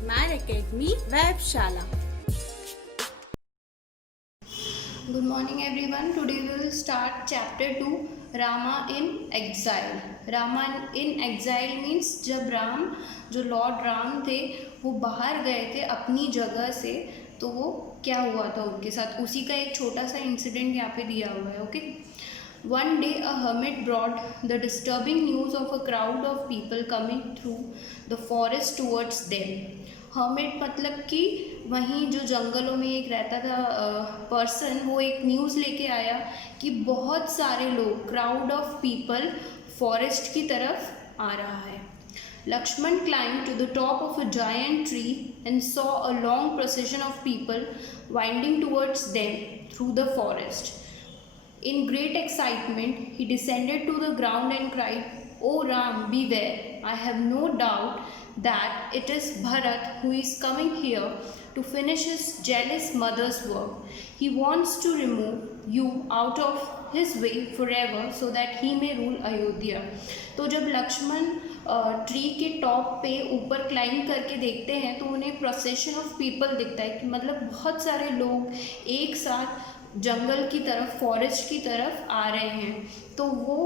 Admire Academy Webshala. Good morning everyone. Today we will start chapter 2 Rama in exile. Rama in exile means जब राम जो Lord Ram थे वो बाहर गए थे अपनी जगह से, तो वो क्या हुआ था उनके साथ, उसी का एक छोटा सा इंसिडेंट यहाँ पे दिया हुआ है. Okay. One day a hermit brought the disturbing news of a crowd of people coming through the forest towards them. hermit मतलब कि वहीं जो जंगलों में एक रहता था पर्सन, वो एक न्यूज़ लेके आया कि बहुत सारे लोग, क्राउड ऑफ पीपल फॉरेस्ट की तरफ आ रहा है. Lakshman climbed to the top of a giant tree and saw a long procession of people winding towards them through the forest. In great excitement, he descended to the ground and cried, "O Ram, beware! I have no doubt that it is Bharat who is coming here to finish his jealous mother's work. He wants to remove you out of his way forever so that he may rule Ayodhya." तो जब Lakshman tree के top पे ऊपर climb करके देखते हैं तो उन्हें प्रोसेशन ऑफ पीपल दिखता है, कि मतलब बहुत सारे लोग एक साथ जंगल की तरफ, फॉरेस्ट की तरफ आ रहे हैं. तो वो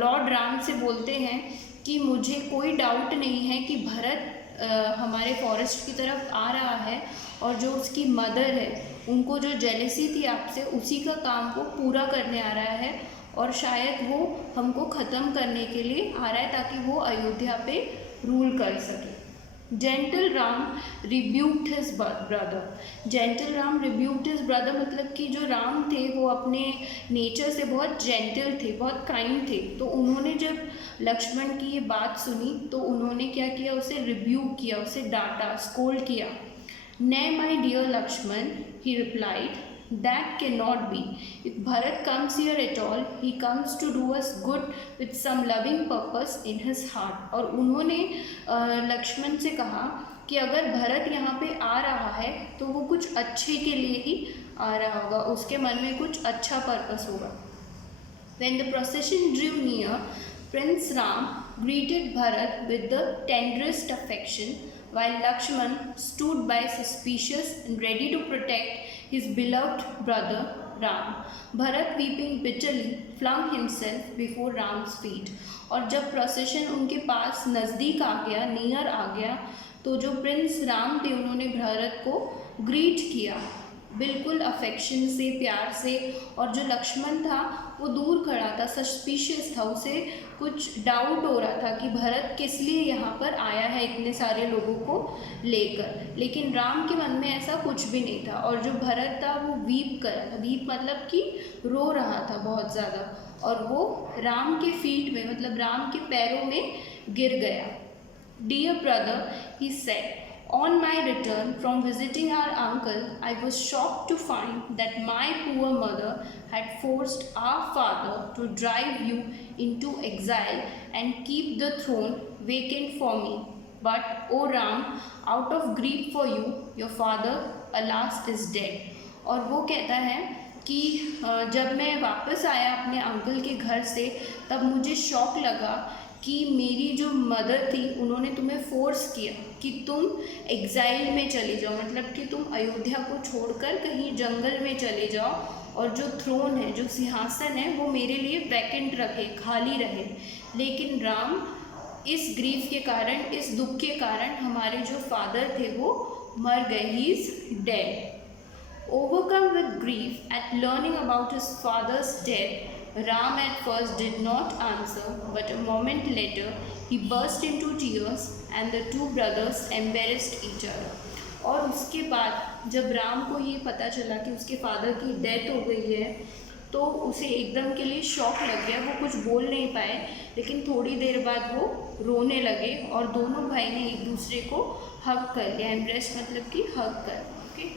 लॉर्ड राम से बोलते हैं कि मुझे कोई डाउट नहीं है कि भरत हमारे फॉरेस्ट की तरफ आ रहा है, और जो उसकी मदर है उनको जो जेलेसी थी आपसे, उसी का काम वो पूरा करने आ रहा है, और शायद वो हमको ख़त्म करने के लिए आ रहा है ताकि वो अयोध्या पे रूल कर सके. Gentle Ram rebuked his brother. Gentle Ram rebuked his brother मतलब कि जो राम थे वो अपने नेचर से बहुत जेंटल थे, बहुत काइंड थे. तो उन्होंने जब लक्ष्मण की ये बात सुनी तो उन्होंने क्या किया, उसे रिब्यूक किया, उसे डांटा, स्कोल्ड किया. "Nay, my dear Lakshman," he replied, "that cannot be. If Bharat comes here at all, he comes to do us good with some loving purpose in his heart." और उन्होंने लक्ष्मण से कहा कि अगर भरत यहाँ पे आ रहा है तो वो कुछ अच्छे के लिए ही आ रहा होगा, उसके मन में कुछ अच्छा पर्पस होगा. When the procession drew near, Prince Ram greeted Bharat with the tenderest affection, while Lakshman stood by suspicious and ready to protect his beloved brother Ram. Bharat, weeping bitterly, flung himself before Ram's feet. और जब procession उनके पास नज़दीक आ गया, near आ गया, तो जो Prince Ram थे उन्होंने भरत को ग्रीट किया बिल्कुल अफेक्शन से, प्यार से. और जो लक्ष्मण था वो दूर खड़ा था, सस्पिशियस था, उसे कुछ डाउट हो रहा था कि भरत किस लिए यहाँ पर आया है इतने सारे लोगों को लेकर. लेकिन राम के मन में ऐसा कुछ भी नहीं था. और जो भरत था वो वीप कर रहा था. वीप मतलब कि रो रहा था बहुत ज़्यादा, और वो राम के फीट में, मतलब राम के पैरों में गिर गया. "Dear brother," he said, "on my return from visiting our uncle, I was shocked to find that my poor mother had forced our father to drive you into exile and keep the throne vacant for me. But, O Ram, out of grief for you, your father, alas, is dead." और वो कहता है कि जब मैं वापस आया अपने अंकल के घर से, तब मुझे शौक लगा कि मेरी जो मदर थी उन्होंने तुम्हें फोर्स किया कि तुम एग्जाइल में चले जाओ, मतलब कि तुम अयोध्या को छोड़कर कहीं जंगल में चले जाओ, और जो थ्रोन है, जो सिंहासन है, वो मेरे लिए वैकेंट रहे, खाली रहे. लेकिन राम इस ग्रीफ के कारण, इस दुख के कारण हमारे जो फादर थे वो मर गए. He is dead. Overcome with grief at learning about his father's death, Ram at first did not answer, but a moment later he burst into tears and the two brothers embarrassed each other. और उसके बाद जब राम को ये पता चला कि उसके फादर की डेथ हो गई है, तो उसे एकदम के लिए शॉक लग गया. वो कुछ बोल नहीं पाए, लेकिन थोड़ी देर बाद वो रोने लगे, और दोनों भाई ने एक दूसरे को हग कर लिया. एम्ब्रेस मतलब कि हग कर. Okay.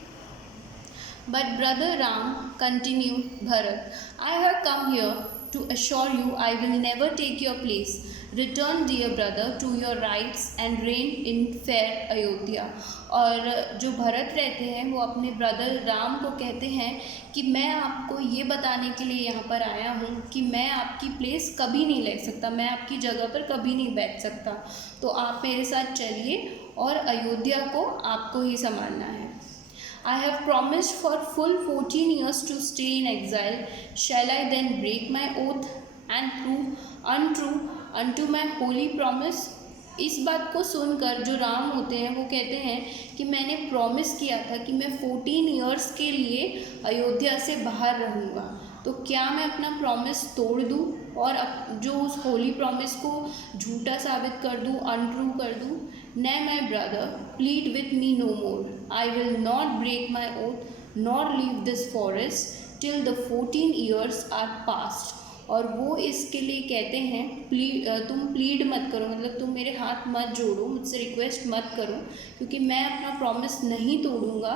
But brother Ram, continued Bharat, "I have come here to assure you I will never take your place. Return dear brother to your rights and reign in fair Ayodhya. और जो भरत रहते हैं वो अपने ब्रदर राम को कहते हैं कि मैं आपको ये बताने के लिए यहाँ पर आया हूँ कि मैं आपकी प्लेस कभी नहीं ले सकता, मैं आपकी जगह पर कभी नहीं बैठ सकता, तो आप मेरे साथ चलिए और अयोध्या को आपको ही संभालना है। I have promised for full 14 years to stay in exile. Shall I then break my oath and prove untrue unto my holy promise? इस बात को सुनकर जो राम होते हैं वो कहते हैं कि मैंने प्रॉमिस किया था कि मैं 14 इयर्स के लिए अयोध्या से बाहर रहूँगा, तो क्या मैं अपना प्रॉमिस तोड़ दूँ और जो उस होली प्रॉमिस को झूठा साबित कर दूँ, अनट्रू कर दूँ? Nay, my brother, plead with me no more. I will not break my oath nor leave this forest till the 14 years are past. और वो इसके लिए कहते हैं तुम प्लीड मत करो, मतलब तुम मेरे हाथ मत जोड़ो, मुझसे रिक्वेस्ट मत करो, क्योंकि मैं अपना प्रॉमिस नहीं तोड़ूंगा।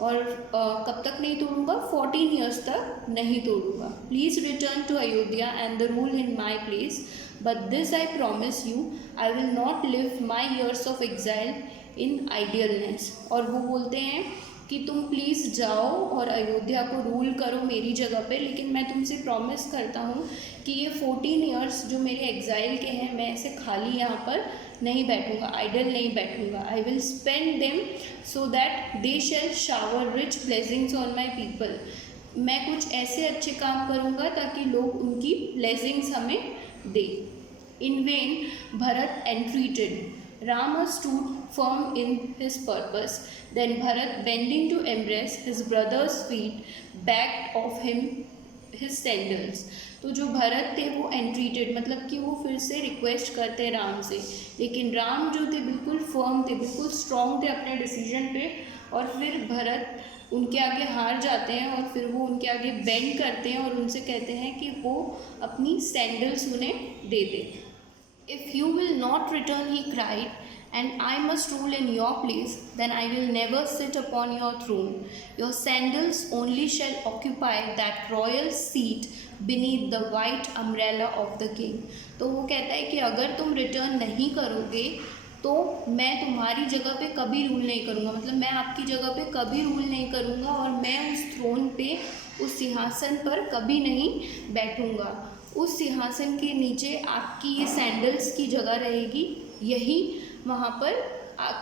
और कब तक नहीं तोड़ूंगा? 14 ईयर्स तक नहीं तोड़ूंगा। Please return to Ayodhya and the rule in my place, but this I promise you, I will not live my years of exile in idealness. और वो बोलते हैं कि तुम प्लीज़ जाओ और अयोध्या को रूल करो मेरी जगह पे, लेकिन मैं तुमसे प्रॉमिस करता हूँ कि ये 14 ईयर्स जो मेरे एग्जाइल के हैं, मैं ऐसे खाली यहाँ पर नहीं बैठूँगा, आइडल नहीं बैठूँगा। I will spend them so that they shall shower rich blessings on my people. मैं कुछ ऐसे अच्छे काम करूँगा ताकि लोग उनकी ब्लेसिंग्स हमें दे। In when Bharat entreated. Rama stood firm in his purpose. Then Bharat, bending to embrace his brother's feet, begged of him his sandals. तो जो भरत थे वो entreated, मतलब कि वो फिर से रिक्वेस्ट करते राम से, लेकिन राम जो थे बिल्कुल फर्म थे, बिल्कुल स्ट्रॉन्ग थे अपने डिसीजन पे। और फिर भरत उनके आगे हार जाते हैं और फिर वो उनके आगे बेंड करते हैं और उनसे कहते हैं कि वो अपनी सैंडल्स उन्हें दे दें। If you will not return, he cried, and I must rule in your place, then I will never sit upon your throne. Your sandals only shall occupy that royal seat beneath the white umbrella of the king. तो वो कहता है कि अगर तुम return नहीं करोगे तो मैं तुम्हारी जगह पे कभी रूल नहीं करूँगा, मतलब मैं आपकी जगह पे कभी रूल नहीं करूँगा और मैं उस थ्रोन पे, उस सिंहासन पर कभी नहीं बैठूँगा। उस सिंहासन के नीचे आपकी ये सैंडल्स की जगह रहेगी, यही वहाँ पर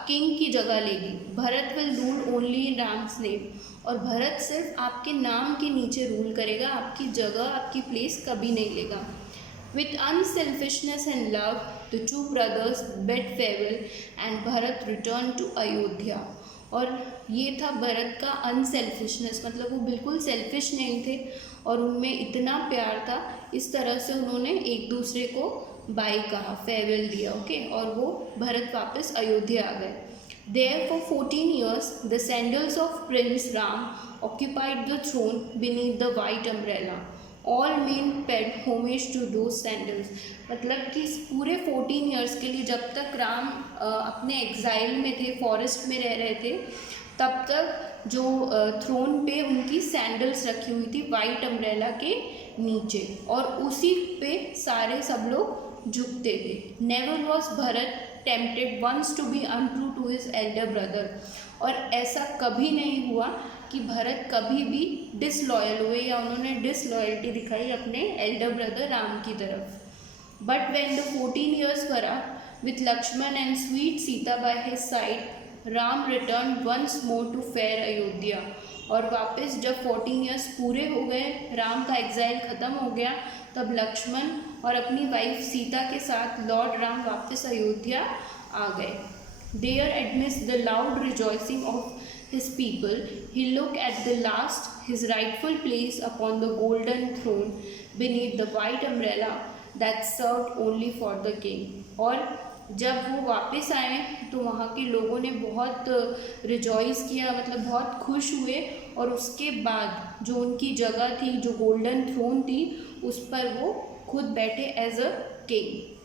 किंग की जगह लेगी। Bharat will rule only in Ram's name, और भरत सिर्फ आपके नाम के नीचे रूल करेगा, आपकी जगह, आपकी प्लेस कभी नहीं लेगा। With unselfishness and love the two brothers bade farewell and Bharat return to Ayodhya. और ये था भरत का अनसेल्फिशनेस, मतलब वो बिल्कुल सेल्फिश नहीं थे और उनमें इतना प्यार था, इस तरह से उन्होंने एक दूसरे को बाय कहा, फेयरवेल दिया, ओके। और वो भरत वापस अयोध्या आ गए। There for 14 years the sandals of prince Ram occupied the throne beneath the white umbrella. All men paid homage to two sandals, मतलब कि इस पूरे 14 ईयर्स के लिए, जब तक राम अपने एग्जाइल में थे, फॉरेस्ट में रह रहे थे, तब तक जो थ्रोन पे उनकी सैंडल्स रखी हुई थी वाइट अम्ब्रेला के नीचे, और उसी पे सारे सब लोग झुकते थे। Never was Bharat tempted once to be untrue to his elder brother. और ऐसा कभी नहीं हुआ कि भरत कभी भी डिसलॉयल हुए या उन्होंने डिसलॉयल्टी दिखाई अपने एल्डर ब्रदर राम की तरफ। But when the 14 years were up with Lakshman and sweet Sita by his side, Ram return once more to fair Ayodhya. और वापस जब 14 ईयर्स पूरे हो गए, राम का एग्जाइल ख़त्म हो गया, तब लक्ष्मण और अपनी वाइफ सीता के साथ लॉर्ड राम वापस अयोध्या आ गए। There amidst the loud rejoicing of his people, he looked at the last his rightful place upon the golden throne beneath the white umbrella that served only for the king. और जब वो वापस आए तो वहाँ के लोगों ने बहुत रिजॉइस किया, मतलब बहुत खुश हुए, और उसके बाद जो उनकी जगह थी, जो गोल्डन थ्रोन थी, उस पर वो खुद बैठे एज अ किंग।